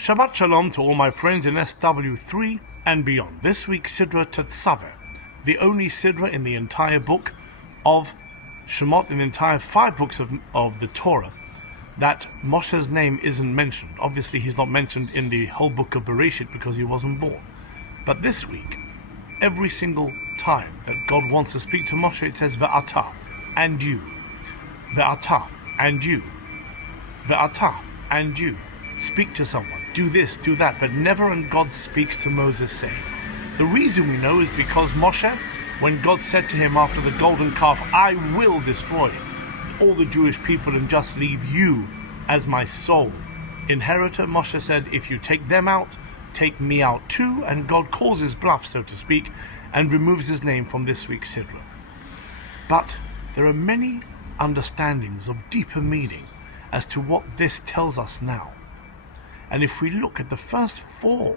Shabbat Shalom to all my friends in SW3 and beyond. This week's Sidra Tetzaveh, the only Sidra in the entire book of Shemot, in the entire 5 books of the Torah, that Moshe's name isn't mentioned. Obviously, he's not mentioned in the whole book of Bereshit because he wasn't born. But this week, every single time that God wants to speak to Moshe, it says, Ve'ata, and you. Ve'ata, and you. Ve'ata, and you. Speak to someone. Do this, do that. But never when God speaks to Moses saying. The reason we know is because Moshe, when God said to him after the golden calf, I will destroy all the Jewish people and just leave you as my sole inheritor, Moshe said, if you take them out, take me out too. And God calls his bluff, so to speak, and removes his name from this week's Sidra. But there are many understandings of deeper meaning as to what this tells us now. And if we look at the first 4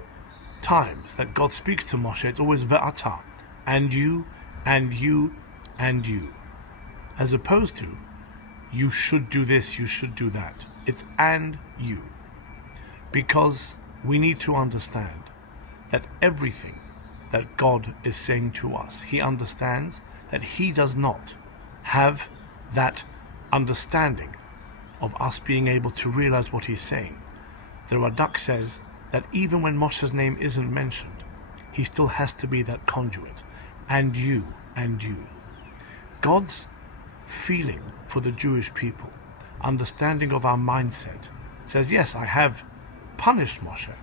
times that God speaks to Moshe, it's always Ve'ata, and you, and you, and you. As opposed to, you should do this, you should do that. It's and you. Because we need to understand that everything that God is saying to us, he understands that he does not have that understanding of us being able to realize what he's saying. The Radak says that even when Moshe's name isn't mentioned, he still has to be that conduit. And you, and you. God's feeling for the Jewish people, understanding of our mindset, says, yes, I have punished Moshe,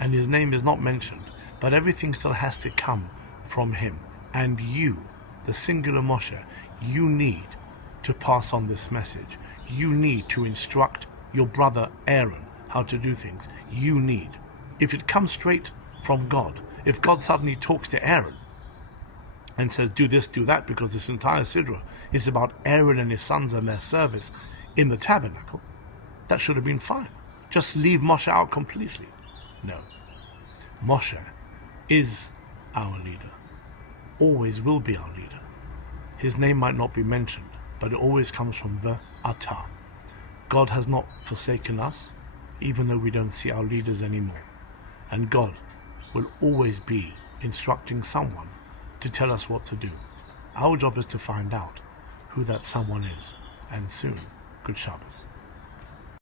and his name is not mentioned, but everything still has to come from him. And you, the singular Moshe, you need to pass on this message. You need to instruct your brother Aaron how to do things. You need. If it comes straight from God, if God suddenly talks to Aaron and says, do this, do that, because this entire Sidra is about Aaron and his sons and their service in the tabernacle, that should have been fine. Just leave Moshe out completely. No. Moshe is our leader. Always will be our leader. His name might not be mentioned, but it always comes from the Atah. God has not forsaken us, even though we don't see our leaders anymore. And God will always be instructing someone to tell us what to do. Our job is to find out who that someone is. And soon, good Shabbos.